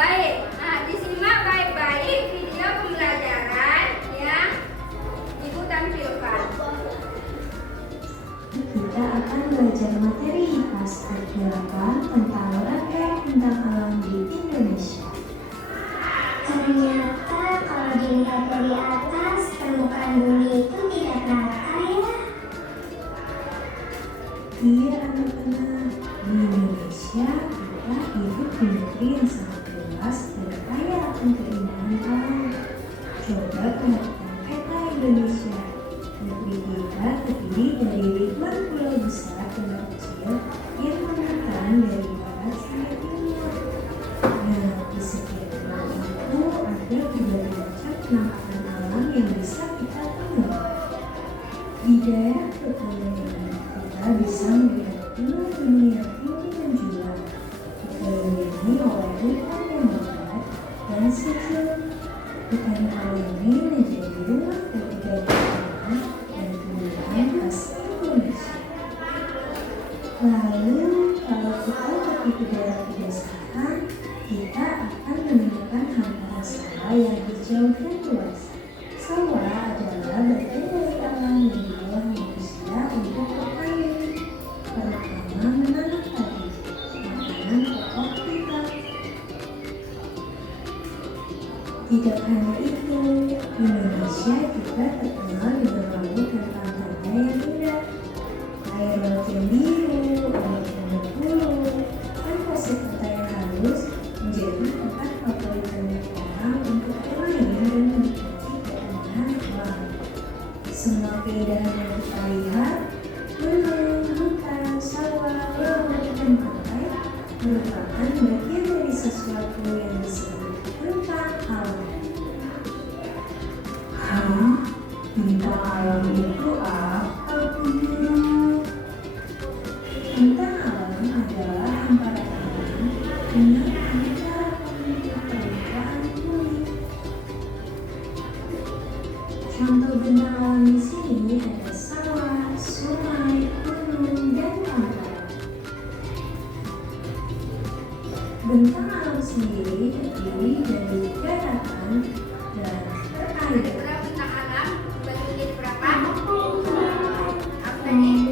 Baik, nah disimak baik-baik video pembelajaran yang Ibu tampilkan. Kita akan belajar materi IPAS perkirakan tentang rangkaian bentang alam di Indonesia. Ternyata kalau dilihat dari atas, permukaan bumi itu tidak rata ya. Iya anak-anak, di Indonesia kita hidup di negeri yang sangat luas dan kaya akan keindahan alam. Coba perhatikan peta Indonesia. Negeri kita terdiri dari ribuan pulau besar dan kecil yang membentang dari barat sampai timur. Nah, di setiap pulau itu ada berbagai macam penampakan alam yang bisa kita temui. Di daerah kepulauan kita bisa melihat gunung-gunung yang tinggi dan julang, dikelilingi oleh hutan yang lebat dan sejuk. Hutan ini menjadi rumah ketiga tanaman dan tumbuhan khas Indonesia. Lalu, kalau kita pergi ke daerah pedesaan, kita akan menemukan hamparan sawah yang hijau dan luas. Sawah adalah bagian dari alam yang dibawa manusia untuk berpanen, terutama menanam padi, makanan pokok kita. Tidak hanya itu, Indonesia juga terkenal dengan laut dan pantainya yang indah. Air laut yang biru, air yang berpuluh, dan pasir pantai yang halus menjadi tempat favorit banyak orang untuk bermain dan menikmati keindahan alam. Semua keindahan yang kita lihat, gunung, hutan, sawah, laut, dan pantai merupakan bagian dari sesuatu yang disebut bentang alam. Hah? Bentang alam itu apa, Bu Guru? Bentang alam adalah hamparan alam dengan aneka permukaan bumi. Contoh bentang alam di sini ada sawah, sungai, gunung, dan pantai. Bentang alam sendiri terdiri dari daratan dan Ada air. berapa bentang alam? Bagi unit berapa? Apa Hmm. nih?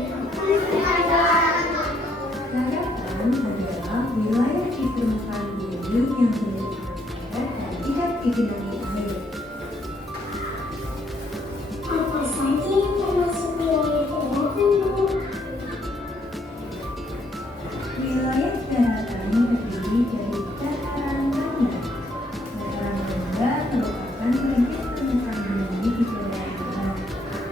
Daratan adalah wilayah di permukaan bumi yang bentuknya padat dan tidak digenangi air. Apa saja yang termasuk wilayah daratan, Bu? Wilayah daratan terdiri dari dataran rendah. Dataran rendah merupakan bagian permukaan bumi di daerah darat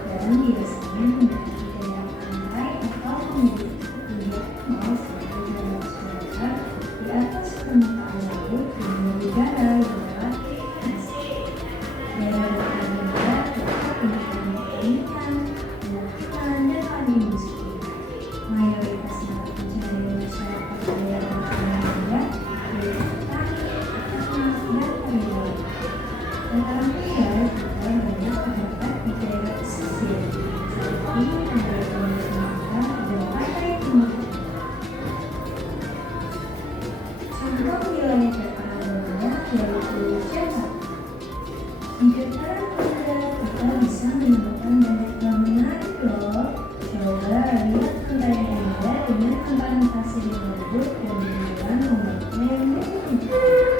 dan biasanya mendekati daerah pantai atau memiliki ketinggian 0 sampai 12 meter di atas permukaan laut dengan udara yang relatif panas. Daerah dataran rendah terdapat peningkatan pertanian, pemukiman, dan padi industri. Mayoritas mata pencaharian masyarakat di daerah dataran rendah yaitu petani, peternak, dan perikanan. Dataran rendah juga banyak terdapat di daerah pesisir seperti Pantai Sumatera dan Pantai Timur Tengah. Contoh wilayah dataran rendah yaitu Jakarta. Di dataran rendah kita bisa menemukan banyak hal menarik loh. Coba lihat pantai yang indah dengan hamparan pasir yang lembut dan buluran ombaknya yang menyenangkan.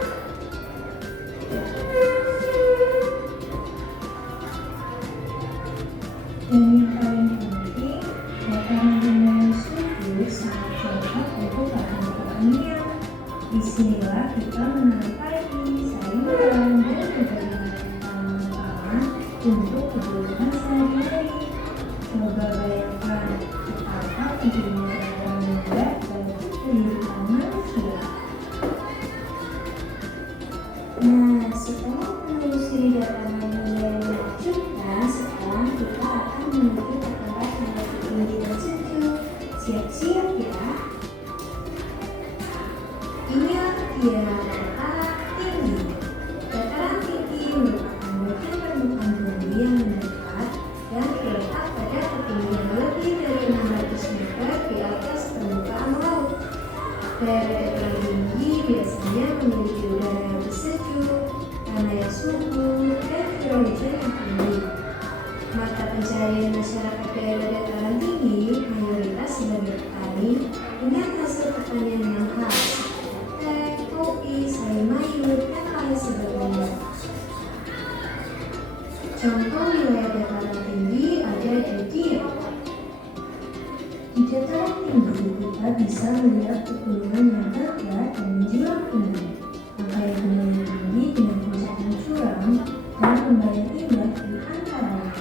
Dan yang paling penting, dataran rendah yang subur sangat cocok untuk lahan pertanian. Disinilah kita menanam padi, sayuran, dan berbagai macam tanaman untuk kebutuhan sehari-hari. Coba bayangkan betapa pentingnya dataran rendah bagi kehidupan manusia. Nah, setelah menelusuri dataran rendah yang menakjubkan, sekarang kita akan menuju ke tempat yang lebih tinggi dan sejuk. Siap-siap ya. Ingat ya, dataran tinggi. Dataran tinggi merupakan bagian permukaan bumi yang mendekat dan terletak pada ketinggian lebih dari 600 meter di atas permukaan laut. Daerah dataran tinggi biasanya memiliki udara yang sejuk, tanah yang subur, dan curah hujan yang tinggi. Mata pencaharian masyarakat daerah dataran tinggi mayoritas sebagai petani dengan hasil pertanian yang khas, teh, kopi, sayur mayur, dan lain sebagainya. Contoh wilayah dataran tinggi ada di Dieng. Di dataran tinggi kita bisa melihat pegunungan yang tegak dan menjulang tinggi, rangkaian gunung yang tinggi dengan puncak yang curam dan membayang indah di antaranya.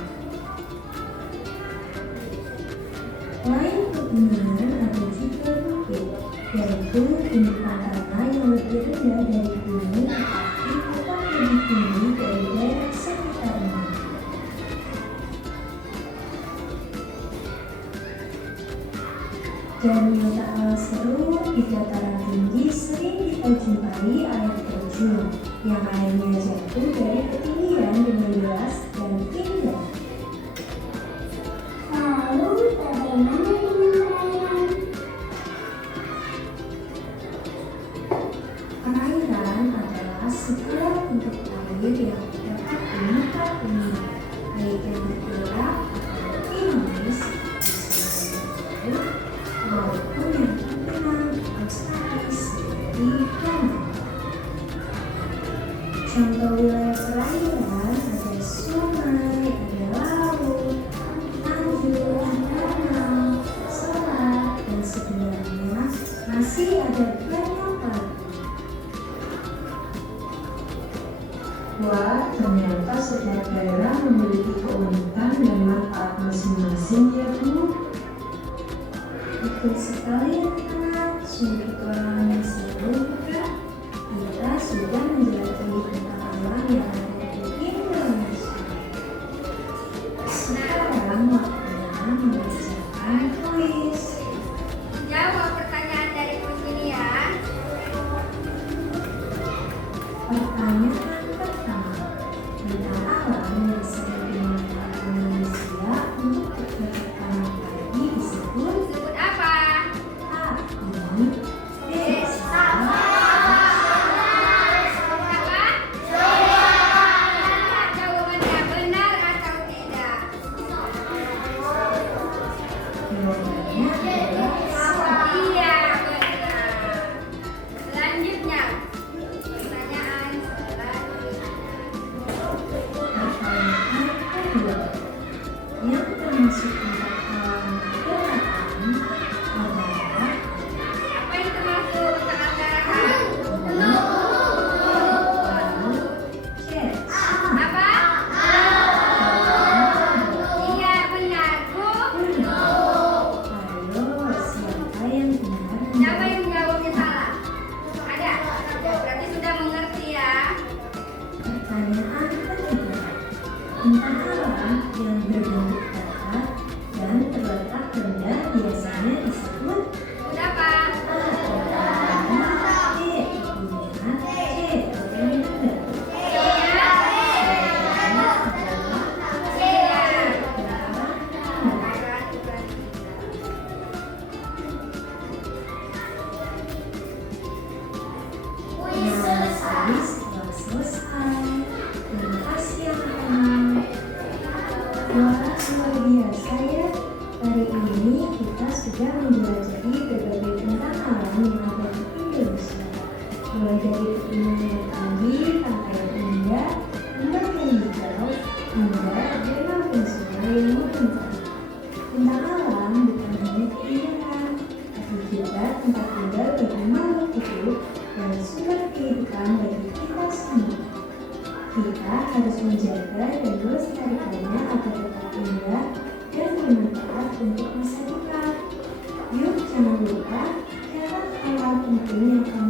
Selain pegunungan ada juga bukit, yaitu gunungan tanah yang lebih rendah dari gunung tetapi tetap lebih tinggi dari daerah sekitarnya. Dan yang tak kalah seru, di dataran tinggi sering kita jumpai air terjun yang airnya jatuh dari ketinggian dengan deras dan indah. Lalu bagaimana dengan perairan? Perairan adalah segala bentuk air yang terdapat di muka bumi, baik yang bergerak atau dinamis, maupun yang tenang atau statis seperti danau. Contoh wilayah perairan ada sungai, ada laut, tanjung, danau, selat, dan sebenarnya masih ada banyak lagi. Wah, ternyata setiap daerah memiliki keunikan dan manfaat masing-masing ya Bu. Betul sekali anak-anak, sungguh petualangan yang seru bukan? Kita sudah menjelajahi tentang alam yang ada di Indonesia. Sekarang waktunya mengerjakan kuis. Jawab pertanyaan dari kuis ini ya. Pertanyaan pertama, tentang alam yang sering digunakan manusia untuk bercocok tanam padi disebut Sebut apa? A. Ini desa. Sebut apa? Jawabannya benar atau tidak? Jawabannya adalah salah. Iya, benar. Selanjutnya, pertanyaan selanjutnya. Pertanyaan kedua, yang termasuk tentang alam daratan adalah Apa yang termasuk tentang daratan? laut, jet. Apa? Iya, benar, Bu. Ayo, siapa yang benar? Siapa yang menjawabnya salah? Ada? Berarti sudah mengerti ya. Pertanyaan ketiga, tentang alam yang berbentuk datar dan terletak rendah biasanya disebut Sebut apa? A. Dataran, B. Pegunungan, C. Lereng rendah. Iya. Jawabannya adalah Iya. dataran rendah. Nah, kuis telah selesai. Terima kasih anak-anak. Wah, luar biasa ya. Hari ini kita sudah menjelajahi berbagai tentang alam yang ada di Indonesia. Mulai dari pegunungan yang tinggi, pantai yang indah, lembah yang hijau, hingga danau dan sungai yang membentang. Tentang alam bukan hanya keindahan, tapi juga tempat tinggal bagi makhluk hidup dan sumber kehidupan bagi kita semua. Kita harus menjaga dan melestarikannya agar tetap indah dan bermanfaat untuk masa depan. Yuk, jangan lupa catat hal penting yang kamu